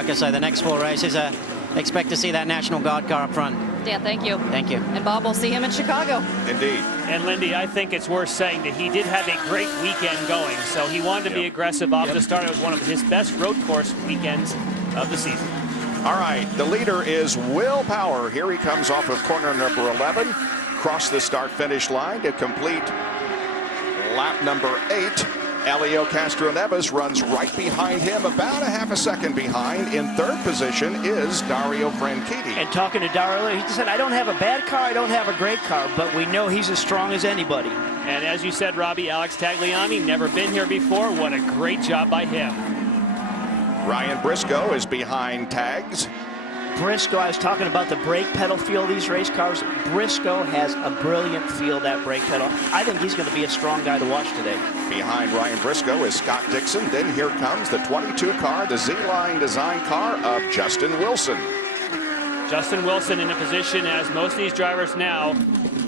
Like I say, the next 4 races, expect to see that National Guard car up front. Dan, thank you. Thank you. And Bob, we'll see him in Chicago. Indeed. And Lindy, I think it's worth saying that he did have a great weekend going, so he wanted to be aggressive off the start. It was one of his best road course weekends of the season. All right, the leader is Will Power. Here he comes off of corner number 11, cross the start-finish line to complete lap number 8. Elio Castroneves runs right behind him, about a half a second behind. In third position is Dario Franchitti. And talking to Dario, he said, I don't have a bad car, I don't have a great car, but we know he's as strong as anybody. And as you said, Robbie, Alex Tagliani, never been here before. What a great job by him. Ryan Briscoe is behind Tags. Briscoe, I was talking about the brake pedal feel of these race cars. Briscoe has a brilliant feel, that brake pedal. I think he's going to be a strong guy to watch today. Behind Ryan Briscoe is Scott Dixon. Then here comes the 22 car, the Z-Line design car of Justin Wilson. Justin Wilson in a position, as most of these drivers now,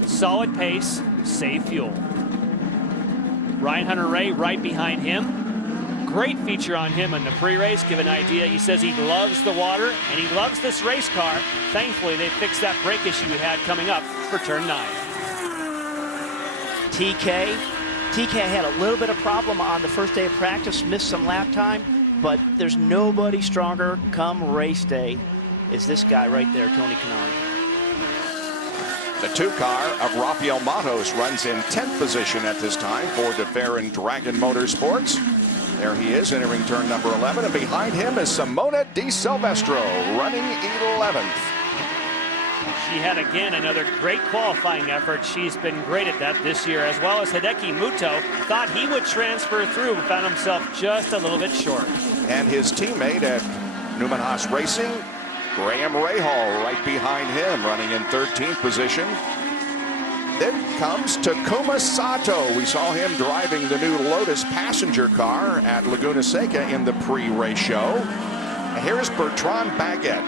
solid pace, save fuel. Ryan Hunter-Reay right behind him. Great feature on him in the pre-race. Give an idea. He says he loves the water and he loves this race car. Thankfully, they fixed that brake issue we had coming up for turn 9. TK had a little bit of problem on the first day of practice, missed some lap time, but there's nobody stronger come race day. It's this guy right there, Tony Kanaan. The 2 car of Rafael Matos runs in 10th position at this time for DeFerrin Dragon Motorsports. There he is entering turn number 11, and behind him is Simona Di Silvestro running 11th. She had again another great qualifying effort. She's been great at that this year, as well as Hideki Muto. Thought he would transfer through, but found himself just a little bit short. And his teammate at Newman Haas Racing, Graham Rahal, right behind him, running in 13th position. Then comes Takuma Sato. We saw him driving the new Lotus passenger car at Laguna Seca in the pre-race show. And here's Bertrand Baguette.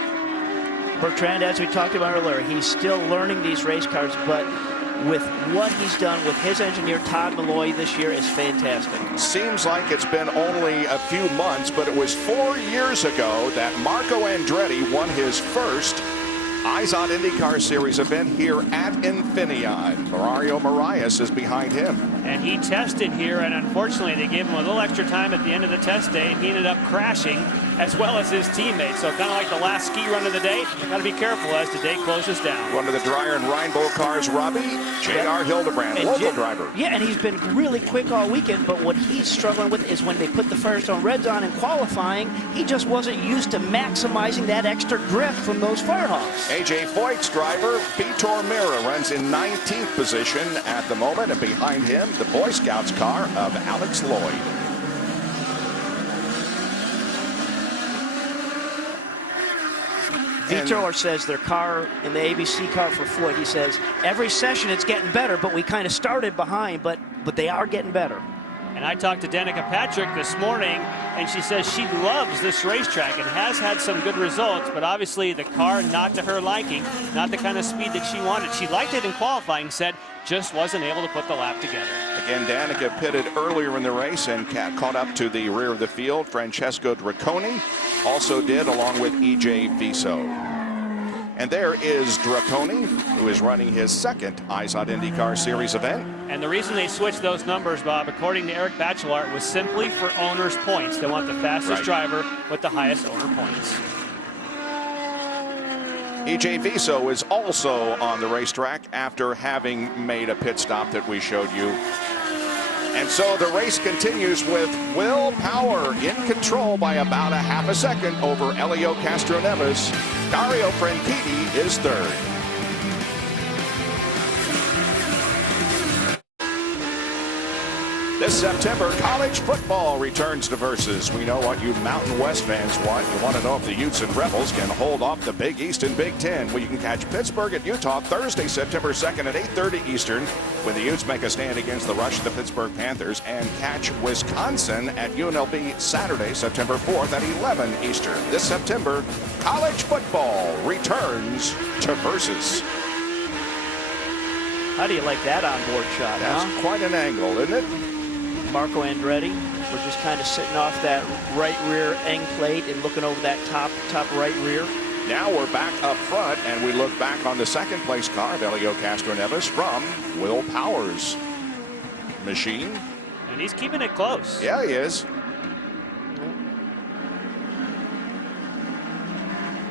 Bertrand, as we talked about earlier, he's still learning these race cars, but with what he's done with his engineer, Todd Malloy, this year is fantastic. Seems like it's been only a few months, but it was 4 years ago that Marco Andretti won his first IZOD IndyCar Series event here at Infineon. Mario Marias is behind him. And he tested here, and unfortunately they gave him a little extra time at the end of the test day, and he ended up crashing, as well as his teammates. So kind of like the last ski run of the day, got to be careful as the day closes down. One of the Dreyer and Reinbold cars, Robbie, J.R. Hildebrand, local driver. Yeah, and he's been really quick all weekend, but what he's struggling with is when they put the Firestone Reds on in qualifying, he just wasn't used to maximizing that extra drift from those Firehawks. A.J. Foyt's driver, Vitor Mira, runs in 19th position at the moment, and behind him, the Boy Scouts car of Alex Lloyd. Vitor says their car in the ABC car for Foyt, he says, every session it's getting better, but we kind of started behind, but they are getting better. And I talked to Danica Patrick this morning, and she says she loves this racetrack and has had some good results, but obviously the car not to her liking, not the kind of speed that she wanted. She liked it in qualifying, said just wasn't able to put the lap together. Again, Danica pitted earlier in the race and caught up to the rear of the field. Francesco Draconi also did, along with E.J. Viso. And there is Draconi, who is running his second IZOD IndyCar Series event. And the reason they switched those numbers, Bob, according to Eric Bachelard, was simply for owners' points. They want the fastest driver with the highest owner points. E.J. Viso is also on the racetrack after having made a pit stop that we showed you. And so the race continues with Will Power in control by about a half a second over Elio Castroneves. Dario Franchitti is third. This September, college football returns to Versus. We know what you Mountain West fans want. You want to know if the Utes and Rebels can hold off the Big East and Big Ten. Well, you can catch Pittsburgh at Utah Thursday, September 2nd at 8:30 Eastern when the Utes make a stand against the rush of the Pittsburgh Panthers, and catch Wisconsin at UNLV Saturday, September 4th at 11 Eastern. This September, college football returns to Versus. How do you like that onboard shot, That's quite an angle, isn't it? Marco Andretti We're just kind of sitting off that right rear end plate and looking over that top right rear. Now we're back up front, and we look back on the second place car of Elio Castroneves from Will Powers' machine. And he's keeping it close. Yeah, he is.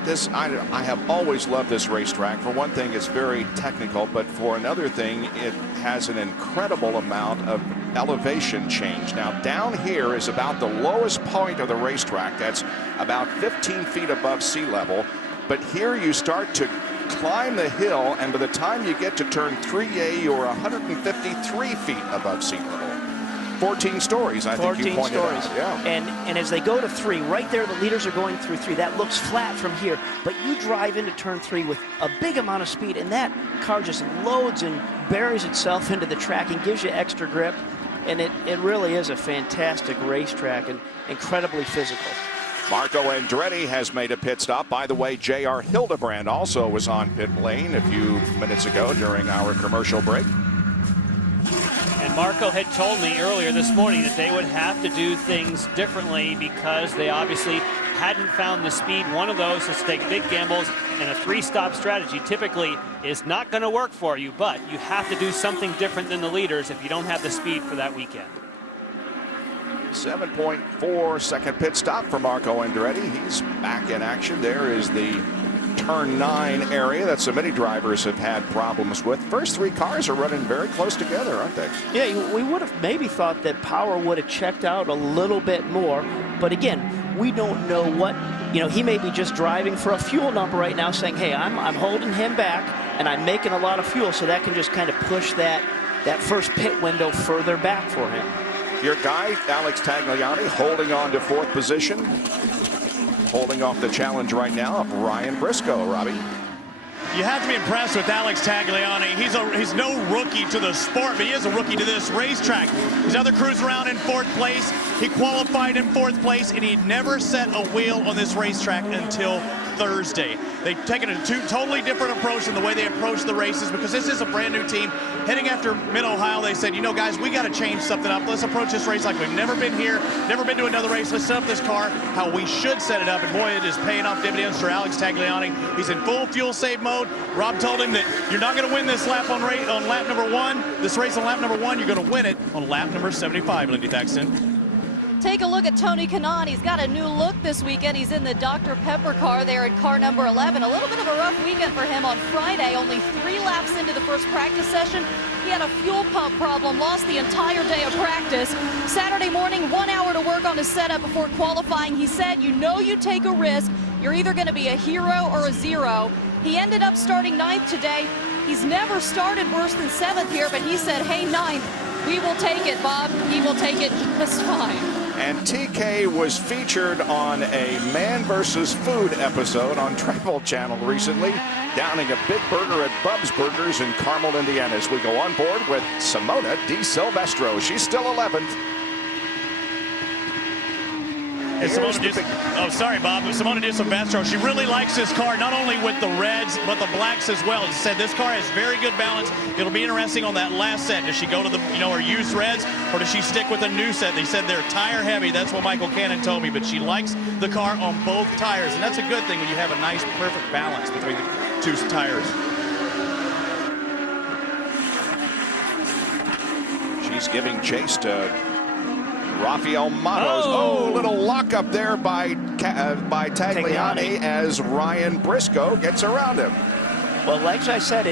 I have always loved this racetrack. For one thing, it's very technical, but for another thing, it has an incredible amount of elevation change. Now, down here is about the lowest point of the racetrack. That's about 15 feet above sea level. But here you start to climb the hill, and by the time you get to turn 3A, you're 153 feet above sea level. 14 stories, I think you pointed out. Yeah. And as they go to 3, right there, the leaders are going through 3. That looks flat from here, but you drive into turn 3 with a big amount of speed, and that car just loads and buries itself into the track and gives you extra grip. And it really is a fantastic racetrack and incredibly physical. Marco Andretti has made a pit stop. By the way, J.R. Hildebrand also was on pit lane a few minutes ago during our commercial break. And Marco had told me earlier this morning that they would have to do things differently because they obviously hadn't found the speed. One of those is to take big gambles, and a 3-stop strategy typically is not going to work for you, but you have to do something different than the leaders if you don't have the speed for that weekend. 7.4 second pit stop for Marco Andretti. He's back in action. There is the turn 9 area that so many drivers have had problems with. First 3 cars are running very close together, aren't they? Yeah, we would have maybe thought that Power would have checked out a little bit more, but again, we don't know what, he may be just driving for a fuel number right now, saying, hey, I'm holding him back and I'm making a lot of fuel, so that can just kind of push that first pit window further back for him. Your guy, Alex Tagliani, holding on to 4th position. Holding off the challenge right now of Ryan Briscoe, Robbie. You have to be impressed with Alex Tagliani. He's no rookie to the sport, but he is a rookie to this racetrack. His other crews around in 4th place. He qualified in 4th place, and he never set a wheel on this racetrack until Thursday. They've taken a totally different approach in the way they approach the races because this is a brand new team. Heading after Mid-Ohio, they said, guys, we got to change something up. Let's approach this race like we've never been here, never been to another race. Let's set up this car how we should set it up. And boy, it is paying off dividends for Alex Tagliani. He's in full fuel save mode. Rob told him that you're not going to win this lap on lap number 1. This race on lap number 1, you're going to win it on lap number 75, Lindy Thaxton. Take a look at Tony Kanaan. He's got a new look this weekend. He's in the Dr. Pepper car there in car number 11. A little bit of a rough weekend for him on Friday. Only 3 laps into the first practice session, he had a fuel pump problem, lost the entire day of practice. Saturday morning, 1 hour to work on his setup before qualifying. He said, you take a risk. You're either going to be a hero or a zero. He ended up starting 9th today. He's never started worse than 7th here, but he said, hey, 9th, we will take it, Bob. He will take it just fine. And TK was featured on a Man vs. Food episode on Travel Channel recently, downing a big burger at Bub's Burgers in Carmel, Indiana. As we go on board with Simona Di Silvestro. She's still 11th. Sorry, Bob. Simona Di Silvestro, she really likes this car, not only with the reds, but the blacks as well. She said this car has very good balance. It'll be interesting on that last set. Does she go to the, her used reds, or does she stick with a new set? They said they're tire heavy. That's what Michael Cannon told me, but she likes the car on both tires, and that's a good thing when you have a nice, perfect balance between the 2 tires. She's giving chase to Rafael Matos. Oh, little lockup there by Tagliani as Ryan Briscoe gets around him. Well, like I said,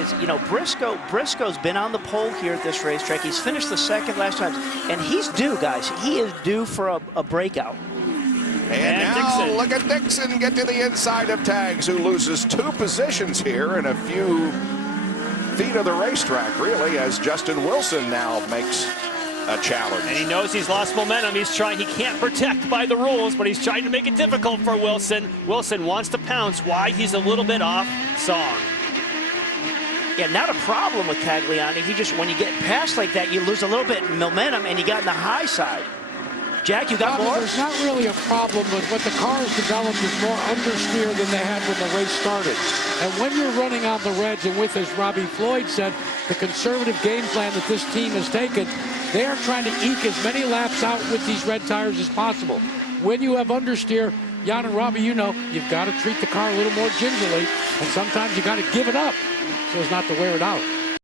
Briscoe's been on the pole here at this racetrack. He's finished the 2nd last time, and he's due, guys. He is due for a breakout. And now Dixon. Look at Dixon get to the inside of Tags, who loses 2 positions here in a few feet of the racetrack, really, as Justin Wilson now makes a challenge. And he knows he's lost momentum. He can't protect by the rules, but he's trying to make it difficult for Wilson. Wilson wants to pounce. Why? He's a little bit off song. Yeah, not a problem with Tagliani. When you get past like that, you lose a little bit of momentum, and you got in the high side. Jack, you got more? There's not really a problem with what the cars developed is more understeer than they had when the race started. And when you're running on the reds and with, as Robbie Floyd said, the conservative game plan that this team has taken, They are trying to eke as many laps out with these red tires as possible. When you have understeer, Jan and Robbie, you know, you've got to treat the car a little more gingerly, and sometimes you got to give it up so as not to wear it out.